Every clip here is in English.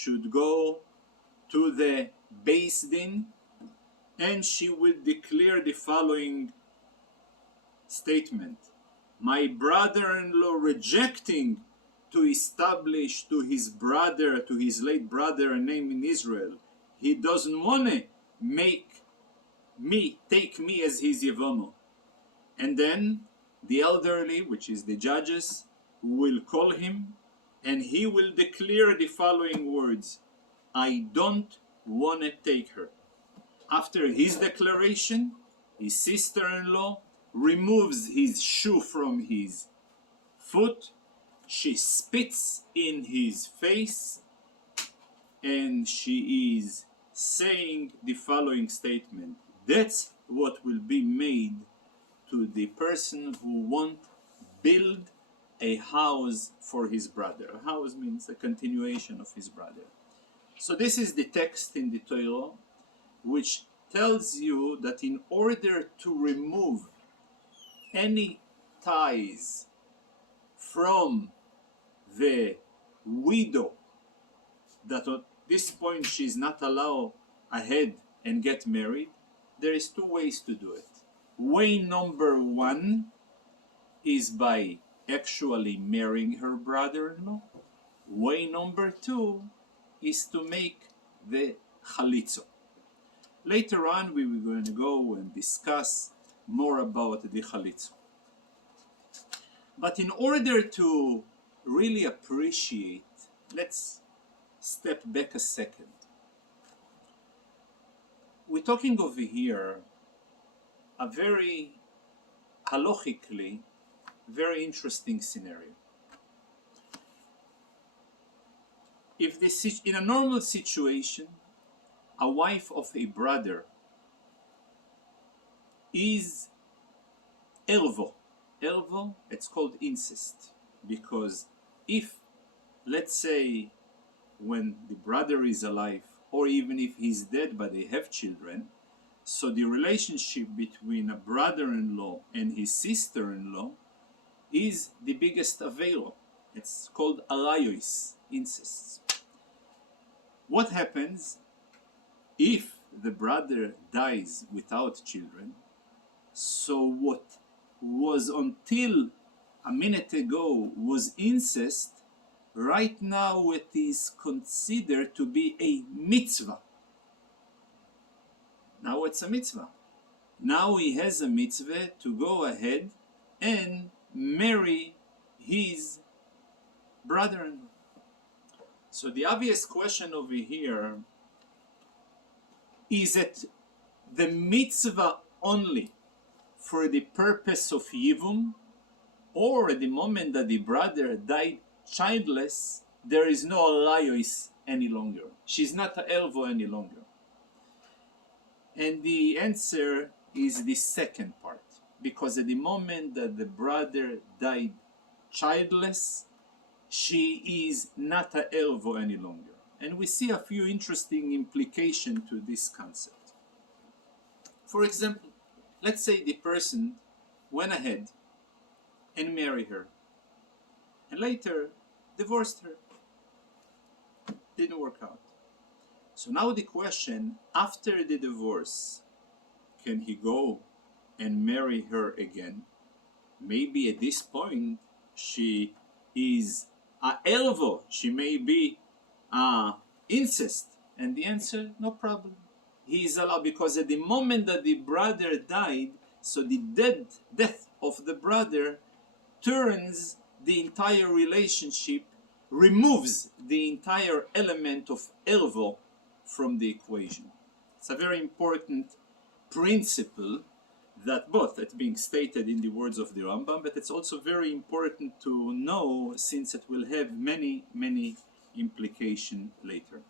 should go to the Beis Din, and she will declare the following statement: my brother-in-law rejecting to establish to his brother, to his late brother, a name in Israel. He doesn't want to take me as his Yevomo. And then the elderly, which is the judges, will call him, and he will declare the following words: I don't want to take her. After his declaration, his sister-in-law removes his shoe from his foot, she spits in his face, and she is saying the following statement: that's what will be made to the person who won't build a house for his brother. A house means a continuation of his brother. So this is the text in the Torah which tells you that in order to remove any ties from the widow, that at this point she is not allowed ahead and get married, there is two ways to do it. Way number one is by actually marrying her brother-in-law. Way number two is to make the vChalitzah. Later on we were going to go and discuss more about the vChalitzah. But in order to really appreciate, let's step back a second. We're talking over here a very halachically very interesting scenario. If this, in a normal situation, a wife of a brother is elvo. Elvo, it's called incest, because if, let's say, when the brother is alive, or even if he's dead but they have children, so the relationship between a brother-in-law and his sister-in-law is the biggest available. It's called alayos, incest. What happens if the brother dies without children? So what was until a minute ago was incest, right now it is considered to be a mitzvah. Now it's a mitzvah. Now he has a mitzvah to go ahead and marry his brother-in-law. So the obvious question over here is that the mitzvah only for the purpose of Yibbum, or at the moment that the brother died childless, there is no alayos any longer. She's not a elvo any longer. And the answer is the second part, because at the moment that the brother died childless, she is not a elvo any longer. And we see a few interesting implications to this concept. For example, let's say the person went ahead and married her, and later divorced her. Didn't work out. So now the question, after the divorce, can he go and marry her again? Maybe at this point she is a elvo, she may be incest. And the answer, no problem. He is allowed, because at the moment that the brother died, so the death of the brother turns the entire relationship, removes the entire element of elvo from the equation. It's a very important principle that both it's being stated in the words of the Rambam, but it's also very important to know, since it will have many, many implications later.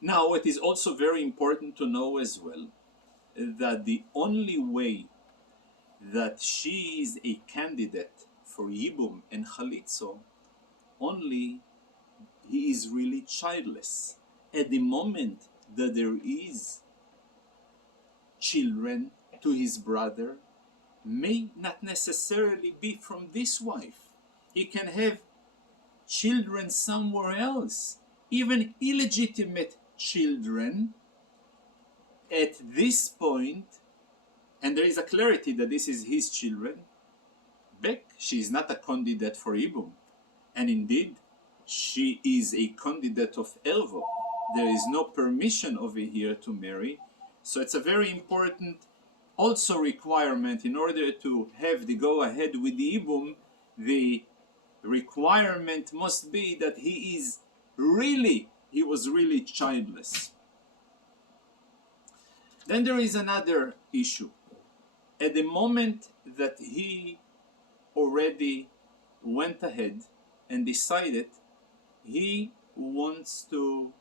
Now, it is also very important to know as well that the only way that she is a candidate for Yibbum and vChalitzah, only he is really childless. At the moment that there is children to his brother, may not necessarily be from this wife. He can have children somewhere else, even illegitimate children, at this point, and there is a clarity that this is his children, she is not a candidate for Yibbum. And indeed, she is a candidate of Elvo. There is no permission over here to marry. So it's a very important also requirement in order to have the go-ahead with the Yibbum. The requirement must be that he was really childless. Then there is another issue. At the moment that he already went ahead and decided he wants to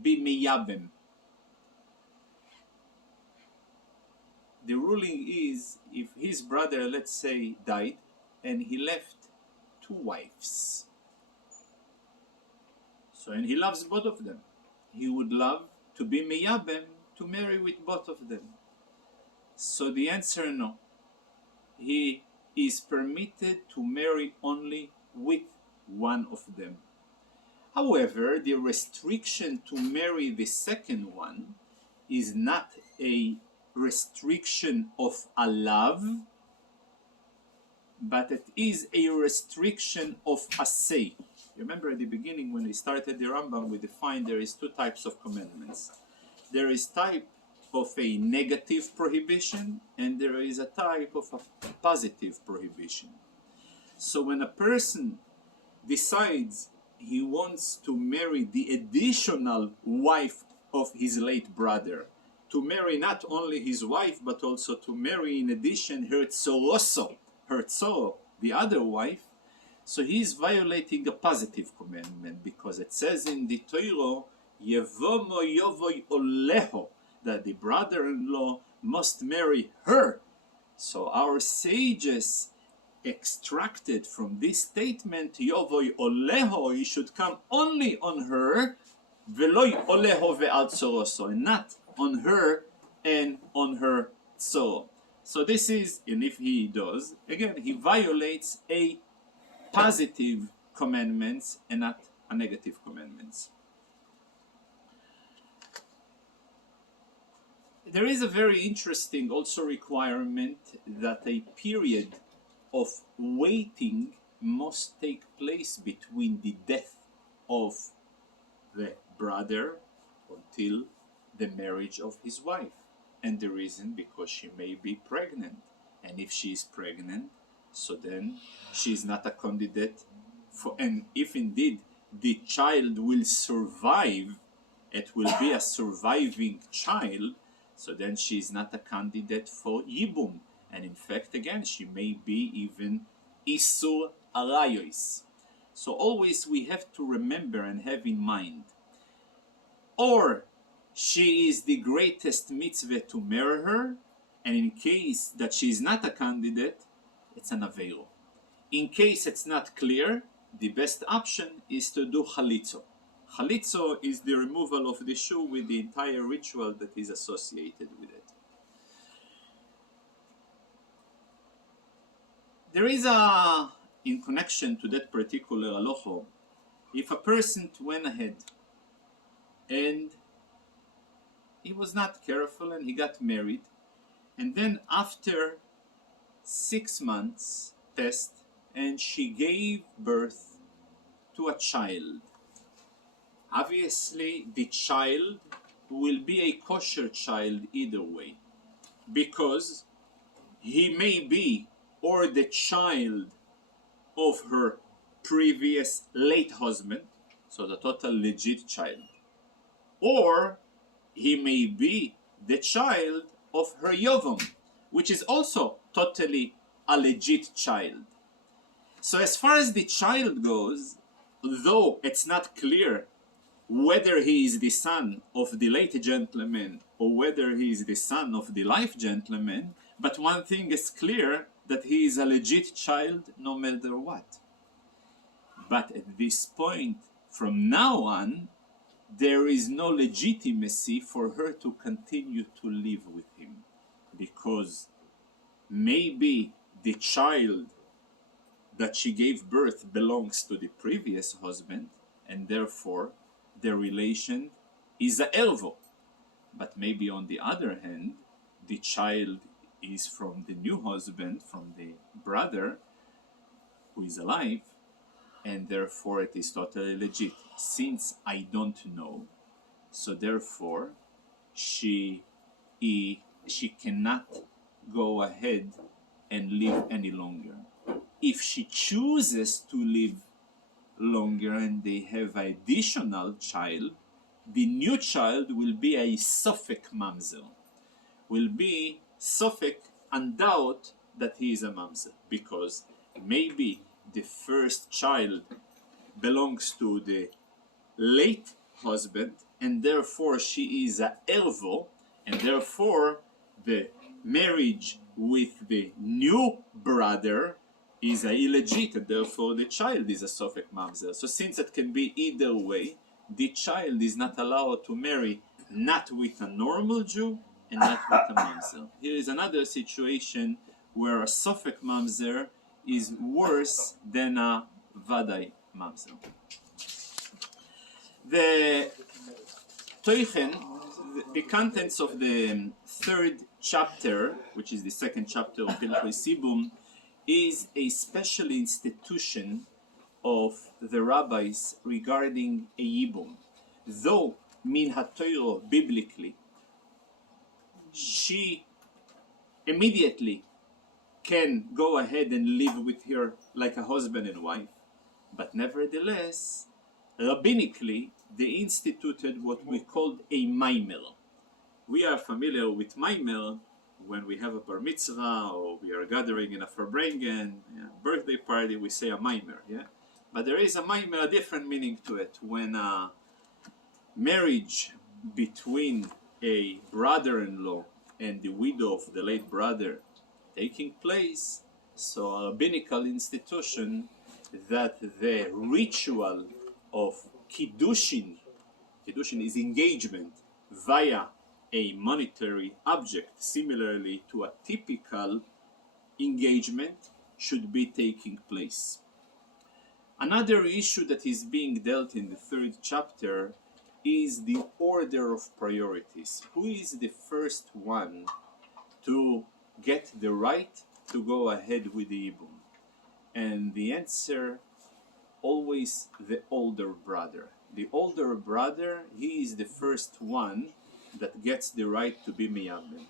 be meyabem, the ruling is if his brother, let's say, died and he left 2 wives. So, and he loves both of them. He would love to be meyabem, to marry with both of them. So the answer, no. He is permitted to marry only with one of them. However, the restriction to marry the second one is not a restriction of a love, but it is a restriction of a say. Remember at the beginning when we started the Rambam, we defined there is 2 types of commandments. There is type of a negative prohibition, and there is a type of a positive prohibition. So when a person decides he wants to marry the additional wife of his late brother, to marry not only his wife, but also to marry in addition her tzoroso, the other wife, so he is violating a positive commandment, because it says in the Torah, Yevomo Yovoi Oleho, that the brother-in-law must marry her. So our sages extracted from this statement, Yovoi Oleho, he should come only on her, Veloi Oleho ve'al tzoroso, and not on her and on her tzoro. So this is, and if he does, again, he violates a positive commandments and not a negative commandments. There is a very interesting also requirement that a period of waiting must take place between the death of the brother until the marriage of his wife. And the reason, because she may be pregnant. And if she is pregnant, so then she is not a candidate for, and if indeed the child will survive, it will be a surviving child, so then she is not a candidate for Yibbum. And in fact, again, she may be even Isur Arayos. So always we have to remember and have in mind, or she is the greatest mitzvah to marry her, and in case that she is not a candidate, it's an aveiro. In case it's not clear, the best option is to do vChalitzah. vChalitzah is the removal of the shoe with the entire ritual that is associated with it. There is in connection to that particular halacha, if a person went ahead and he was not careful and he got married, and then after 6 months passed and she gave birth to a child, obviously the child will be a kosher child either way, because he may be or the child of her previous late husband, so the total legit child, or he may be the child of her Yovam, which is also totally a legit child. So as far as the child goes, though it's not clear whether he is the son of the late gentleman or whether he is the son of the life gentleman, but one thing is clear, that he is a legit child no matter what. But at this point, from now on, there is no legitimacy for her to continue to live with him, because maybe the child that she gave birth belongs to the previous husband, and therefore the relation is a elvo. But maybe on the other hand, the child is from the new husband, from the brother who is alive, and therefore it is totally legit. Since I don't know, so therefore she cannot go ahead and live any longer. If she chooses to live longer and they have an additional child, the new child will be a Sofek Mamzer, will be Sofek and doubt that he is a Mamzer, because maybe the first child belongs to the late husband, and therefore she is a Elvo, and therefore the marriage with the new brother is a illegit, and therefore the child is a Sofek Mamzer. So since it can be either way, the child is not allowed to marry not with a normal Jew and not with a Mamzer. Here is another situation where a Sofek Mamzer is worse than a Vadai Mamzer. The Teuchen, the contents of the third chapter, which is the second chapter of Yibbum, is a special institution of the rabbis regarding a Yibbum. Though min haTorah biblically, she immediately can go ahead and live with her like a husband and wife, but nevertheless, rabbinically, they instituted what we called a maimer. We are familiar with maimer when we have a bar mitzvah or we are gathering in a farbrengen, birthday party, we say a maimer, yeah? But there is a maimer, a different meaning to it. When a marriage between a brother-in-law and the widow of the late brother taking place, so a rabbinical institution that the ritual of Kiddushin is engagement via a monetary object, similarly to a typical engagement, should be taking place. Another issue that is being dealt in the third chapter is the order of priorities. Who is the first one to get the right to go ahead with the Yibbum? And the answer, always the older brother. The older brother, he is the first one that gets the right to be miyabim.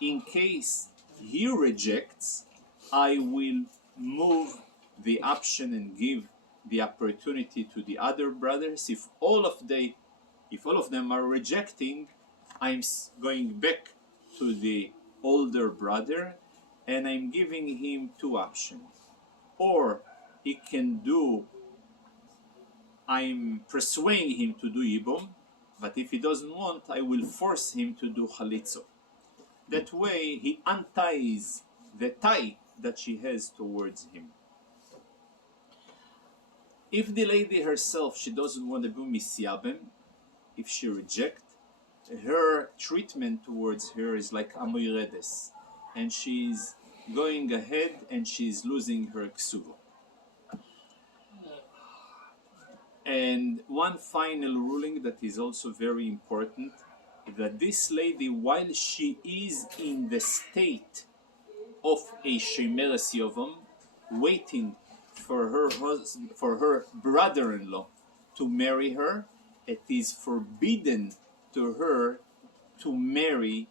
In case he rejects, I will move the option and give the opportunity to the other brothers. If all of them are rejecting, I'm going back to the older brother and I'm giving him two options. Or he can do, I'm persuading him to do Yibbum, but if he doesn't want, I will force him to do vChalitzah. That way, he unties the tie that she has towards him. If the lady herself, she doesn't want to be misyabem, if she rejects, her treatment towards her is like amoiredes, and she's going ahead and she's losing her ksuva. And one final ruling that is also very important, that this lady, while she is in the state of a shemeres yovam, waiting for her brother-in-law to marry her, it is forbidden to her to marry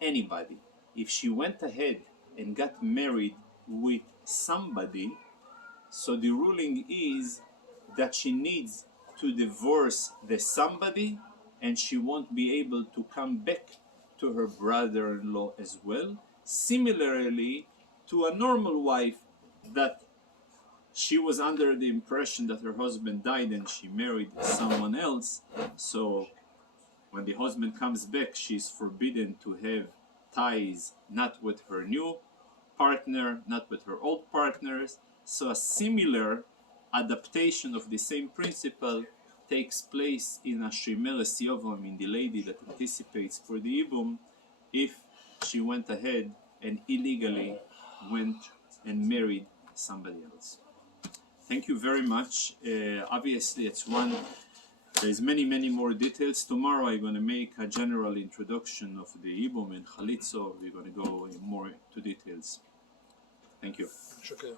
anybody. If she went ahead and got married with somebody, so the ruling is that she needs to divorce the somebody, and she won't be able to come back to her brother-in-law as well. Similarly to a normal wife that she was under the impression that her husband died and she married someone else, so when the husband comes back, she's forbidden to have ties not with her new partner, not with her old partners. So a similar adaptation of the same principle takes place in a shemeres yovam, in the lady that anticipates for the Yibbum, if she went ahead and illegally went and married somebody else. Thank you very much. Obviously, it's one. There's many more details. Tomorrow I'm going to make a general introduction of the Yibbum and vChalitzah. We're going to go more into details. Thank you. شكرا.